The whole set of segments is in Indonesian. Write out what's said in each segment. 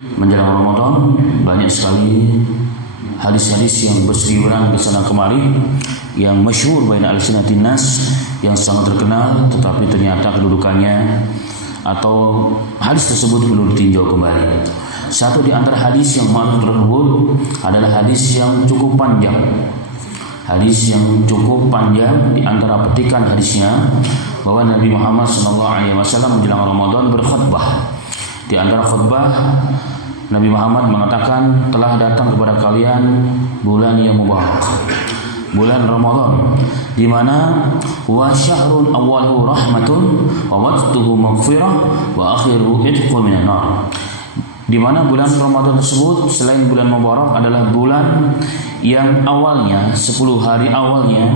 Menjelang Ramadan banyak sekali hadis-hadis yang berseliweran ke sana kemari, yang masyhur baina alsinatin nas, yang sangat terkenal, tetapi ternyata kedudukannya atau hadis tersebut perlu ditinjau kembali. Satu di antara hadis yang ma'ruf tersebut adalah hadis yang cukup panjang. Hadis yang cukup panjang, di antara petikan hadisnya bahwa Nabi Muhammad SAW menjelang Ramadan berkhutbah. Di antara khutbah, Nabi Muhammad mengatakan, telah datang kepada kalian bulan yang mubarak, bulan Ramadan, di mana wa syahrun awwaluhu rahmatun wa waqtuhu maghfirah wa akhiruhu itqun minan nar. Di mana bulan Ramadan tersebut selain bulan mubarak adalah bulan yang awalnya 10 hari awalnya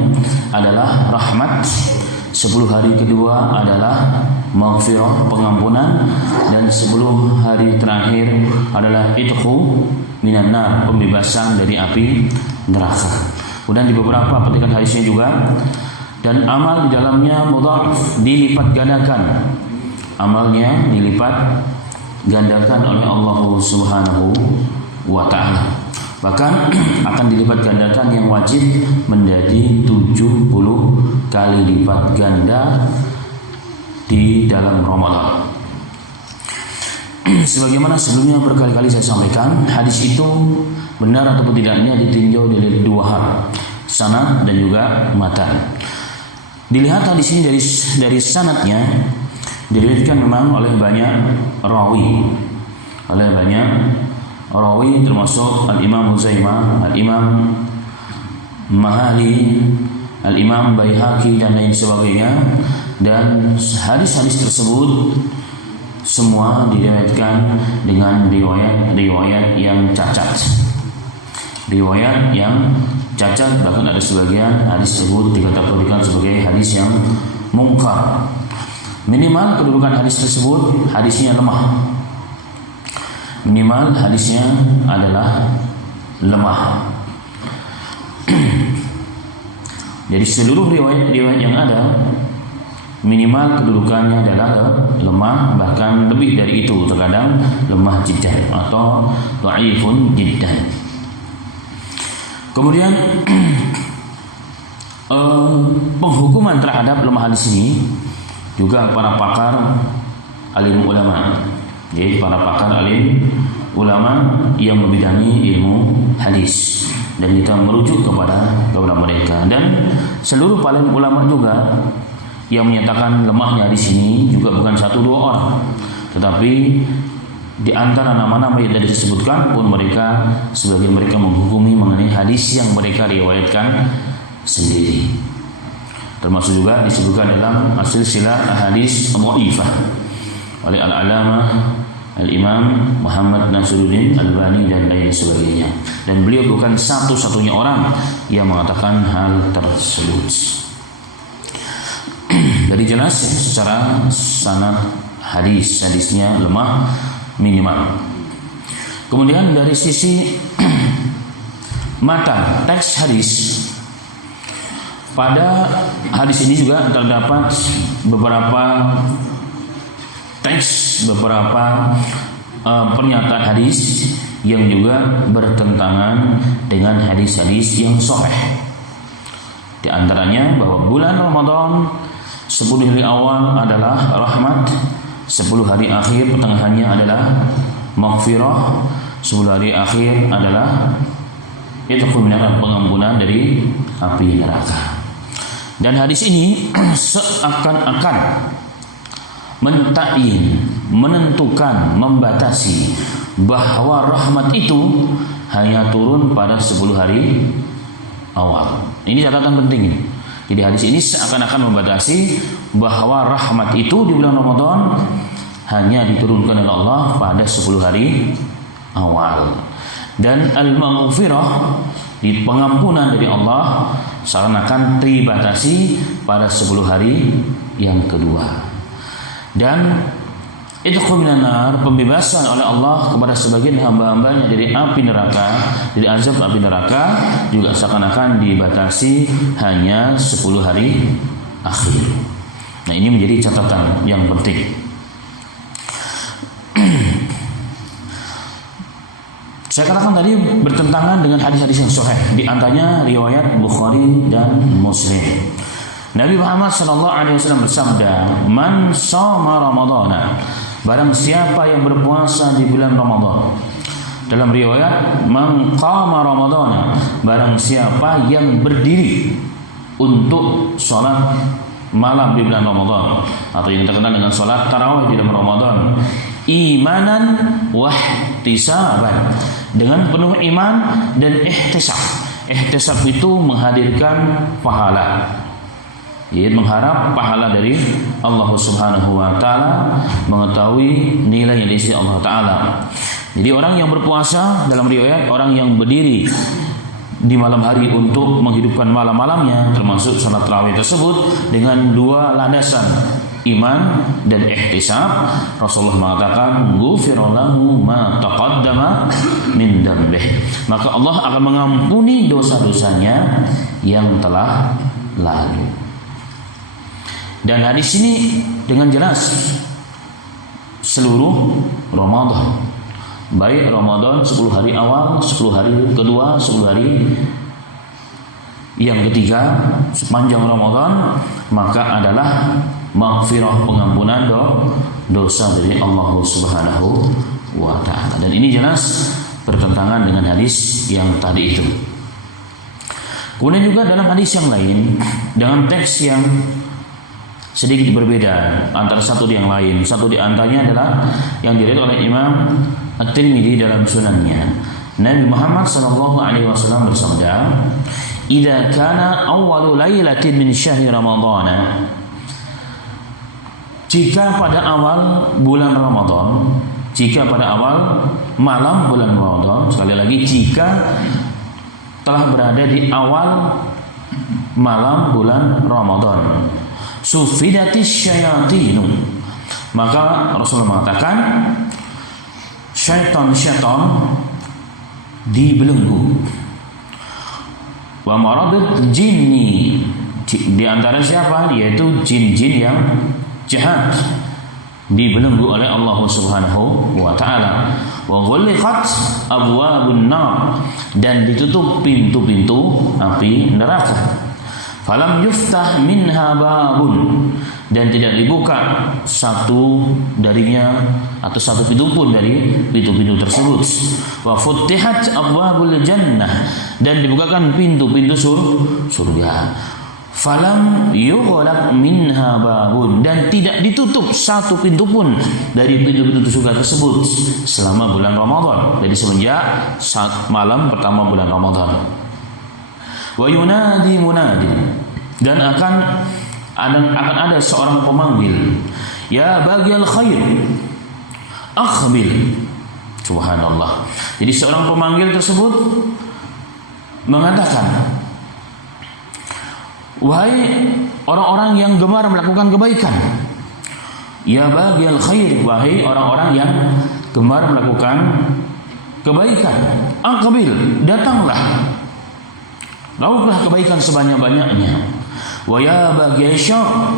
adalah rahmat, 10 hari kedua adalah maghfirah, pengampunan, dan 10 hari terakhir adalah itqu minan nar, pembebasan dari api neraka. Kemudian di beberapa petikan hadisnya juga, dan amal di dalamnya mudha'af, dilipat gandakan. Amalnya dilipat gandakan oleh Allah Subhanahu wa taala. Bahkan akan dilipat gandakan yang wajib menjadi 70 kali lipat ganda di dalam Ramadan. Sebagaimana sebelumnya berkali-kali saya sampaikan, hadis itu benar ataupun tidaknya ditinjau dari dua hal, sanad dan juga matan. Dilihat hadis ini dari sanadnya, diriwayatkan memang oleh banyak rawi, termasuk Al-Imam Huzaimah, Al-Imam Mahali, Al-Imam Baihaqi dan lain sebagainya. Dan hadis-hadis tersebut semua diriwayatkan dengan riwayat yang cacat. Riwayat yang cacat, bahkan ada sebagian hadis tersebut dikategorikan sebagai hadis yang mungkar. Minimal kedudukan hadis tersebut, hadisnya lemah. Minimal hadisnya adalah lemah. Jadi seluruh riwayat yang ada, minimal kedudukannya adalah lemah, bahkan lebih dari itu, terkadang lemah jiddan atau dhaifun jiddan. Kemudian penghukuman terhadap lemah hadis ini juga para pakar alim ulama. Jadi para pakar alim ulama yang membidangi ilmu hadis, dan kita merujuk kepada mereka. Dan seluruh alim ulama juga yang menyatakan lemahnya di sini juga bukan 1-2 orang, tetapi di antara nama-nama yang tadi disebutkan pun sebagian mereka menghukumi mengenai hadis yang mereka riwayatkan sendiri. Termasuk juga disebutkan dalam silsilah ahadits dhaifah oleh Al-Alamah Al-Imam Muhammad Nasiruddin Albani dan lain sebagainya. Dan beliau bukan satu-satunya orang yang mengatakan hal tersebut. Dari jelas secara sanad hadisnya lemah minimal. Kemudian dari sisi matan teks hadis, pada hadis ini juga terdapat beberapa teks, beberapa pernyataan hadis yang juga bertentangan dengan hadis-hadis yang sahih. Di antaranya bahwa bulan Ramadan 10 hari awal adalah rahmat, 10 hari akhir pertengahannya adalah maghfirah, 10 hari akhir adalah itqu minan, pengampunan dari api neraka. Dan hadis ini seakan-akan mentakyin, menentukan, membatasi bahwa rahmat itu hanya turun pada 10 hari awal. Ini catatan penting ini. Jadi hadis ini seakan-akan membatasi bahwa rahmat itu di bulan Ramadan hanya diturunkan oleh Allah pada 10 hari awal. Dan al-maghfirah, di pengampunan dari Allah, seakan-akan dibatasi pada 10 hari yang kedua. Dan itqu minan nar, pembebasan oleh Allah kepada sebagian hamba-hambanya dari api neraka, dari azab api neraka, juga seakan-akan dibatasi hanya 10 hari akhir. Nah, ini menjadi catatan yang penting. Saya katakan tadi bertentangan dengan hadis-hadis yang sahih, di antaranya riwayat Bukhari dan Muslim. Nabi Muhammad SAW bersabda, "Man shoma Ramadhana," barang siapa yang berpuasa di bulan Ramadan. Dalam riwayat, "Man qama Ramadhana," barang siapa yang berdiri untuk sholat malam di bulan Ramadan, atau yang terkenal dengan sholat tarawih di dalam Ramadan, imanan wahtisaban, dengan penuh iman dan ihtisab. Ihtisab itu menghadirkan pahala, yaitu mengharap pahala dari Allah Subhanahu wa taala, mengetahui nilai yang di sisi Allah taala. Jadi orang yang berpuasa, dalam riwayat orang yang berdiri di malam hari untuk menghidupkan malam-malamnya, termasuk salat tarawih tersebut, dengan dua landasan, iman dan ihtisab, Rasulullah mengatakan, "Ghufira lahu ma taqaddama min dhanbihi," maka Allah akan mengampuni dosa-dosanya yang telah lalu. Dan hadis ini dengan jelas seluruh Ramadan, baik Ramadan 10 hari awal, 10 hari kedua, 10 hari yang ketiga sepanjang Ramadan, maka adalah maghfirah, pengampunan dosa dari Allah Subhanahu wa taala. Dan ini jelas bertentangan dengan hadis yang tadi itu. Kemudian juga dalam hadis yang lain dengan teks yang sedikit berbeda antara satu yang lain. Satu di antaranya adalah yang diriwayatkan oleh Imam At-Tirmidzi dalam sunannya. Nabi Muhammad SAW bersabda, "Idza kana awwalu lailatin min syahri Ramadhan," jika pada awal bulan Ramadan, jika pada awal malam bulan Ramadan, sekali lagi jika telah berada di awal malam bulan Ramadan, sufidatis syayatinu, maka Rasulullah mengatakan syaitan-syaitan dibelenggu. Wa maradat jinni, di antara siapa? Yaitu jin-jin yang jahat, dibelenggu oleh Allah Subhanahu wa taala. Wa ghulqat abwabun nar, dan ditutup pintu-pintu api neraka. Falam yuftah minha babun, dan tidak dibuka satu darinya atau satu pintu pun dari pintu-pintu tersebut. Wa futtihat abwabul jannah, dan dibukakan pintu-pintu surga. Falam yughlaq minha babun, dan tidak ditutup satu pintu pun dari pintu-pintu surga tersebut selama bulan Ramadan. Jadi semenjak saat malam pertama bulan Ramadan. Wa yunadi munadi, dan akan ada seorang pemanggil, ya bagial khair akhbil. Subhanallah. Jadi seorang pemanggil tersebut mengatakan, wahai orang-orang yang gemar melakukan kebaikan, ya bagial khair, wahai orang-orang yang gemar melakukan kebaikan, aqbil, datanglah, lakukanlah kebaikan sebanyak-banyaknya. Wa ya bagial syarr,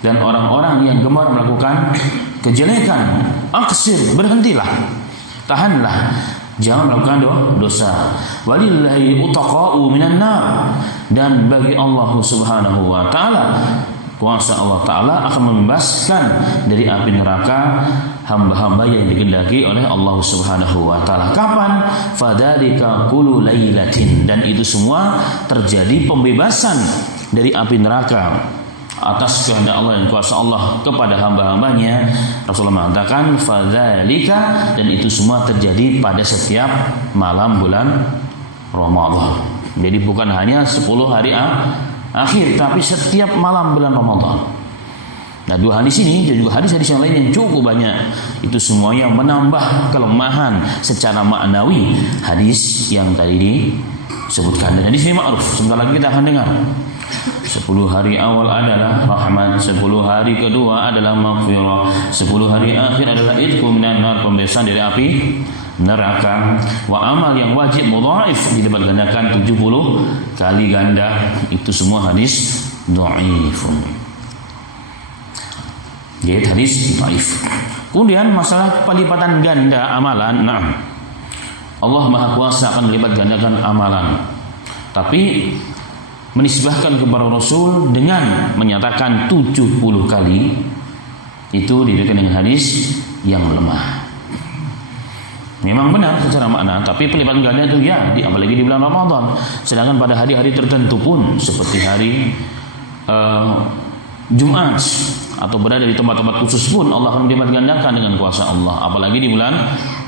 dan orang-orang yang gemar melakukan kejelekan, aqsir, berhentilah, tahanlah, jangan melakukan dosa. Walillahi utaqa'u minan nar, dan bagi Allah Subhanahu wa taala, kuasa Allah taala akan membebaskan dari api neraka hamba-hamba yang dikehendaki oleh Allah Subhanahu wa taala. Kapan? Fadzalika kullu lailatin, dan itu semua terjadi pembebasan dari api neraka atas kehendak Allah dan kuasa Allah kepada hamba-hambanya. Rasulullah mengatakan fadzalika, dan itu semua terjadi pada setiap malam bulan Ramadan. Jadi bukan hanya 10 hari akhir, tapi setiap malam bulan Ramadan. Nah, dua hadis ini dan juga hadis-hadis yang lain yang cukup banyak, itu semuanya menambah kelemahan secara maknawi hadis yang tadi disebutkan. Dan hadis ini ma'ruf, sebentar lagi kita akan dengar. 10 hari awal adalah rahmat, 10 hari kedua adalah maghfirah, 10 hari akhir adalah idku minan nar, pembebasan dari api neraka. Wa amal yang wajib mudhaif, dilipat gandakan 70 kali ganda. Itu semua hadis dhaifun. Jadi hadis dhaif. Kemudian masalah pelipatan ganda amalan. Nah, Allah Maha Kuasa akan melipat gandakan amalan. Tapi menisbahkan kepada Rasul dengan menyatakan 70 kali itu didirikan dengan hadis yang lemah. Memang benar secara makna, tapi pelipatan ganda itu ya, apalagi di bulan Ramadan. Sedangkan pada hari-hari tertentu pun seperti hari Jumat atau berada di tempat-tempat khusus pun Allah akan melipat gandakan dengan kuasa Allah, apalagi di bulan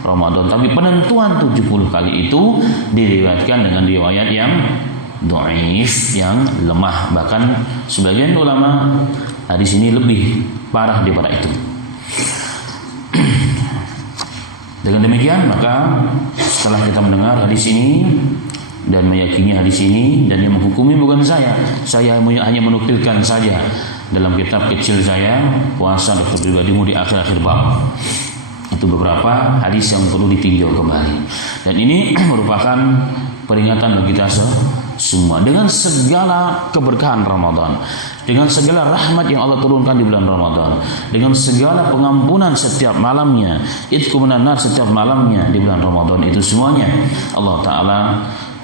Ramadan. Tapi penentuan 70 kali itu diriwayatkan dengan riwayat yang dhaif, yang lemah. Bahkan sebagian ulama hadis ini lebih parah daripada itu. Dengan demikian maka setelah kita mendengar hadis ini dan meyakini hadis ini, dan yang menghukumi bukan saya hanya menukilkan saja dalam kitab kecil saya Puasa Dokter Pribadimu di akhir-akhir bab. Itu beberapa hadis yang perlu ditinjau kembali, dan ini merupakan peringatan bagi kita semua dengan segala keberkahan Ramadan, dengan segala rahmat yang Allah turunkan di bulan Ramadan, dengan segala pengampunan setiap malamnya, itqu minan nar setiap malamnya di bulan Ramadan. Itu semuanya Allah Ta'ala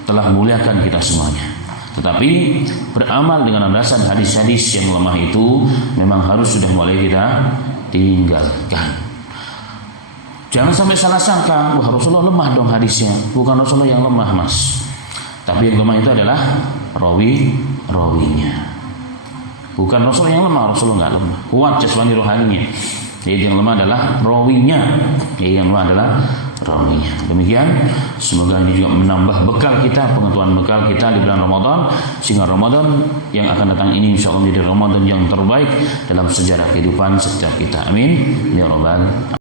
telah muliakan kita semuanya. Tetapi beramal dengan landasan hadis-hadis yang lemah itu memang harus sudah mulai kita tinggalkan. Jangan sampai salah sangka, wah Rasulullah lemah dong hadisnya. Bukan Rasulullah yang lemah, Mas. Tapi yang lemah itu adalah rawinya. Bukan Rasulullah yang lemah, Rasulullah nggak lemah, kuat jasmani rohaninya. Jadi yang lemah adalah rawinya. Yang lemah adalah rawinya. Demikian, semoga ini juga menambah bekal kita, pengetahuan bekal kita di bulan Ramadan, sehingga Ramadan yang akan datang ini insya Allah menjadi Ramadan yang terbaik dalam sejarah kehidupan setiap kita. Amin ya rabbal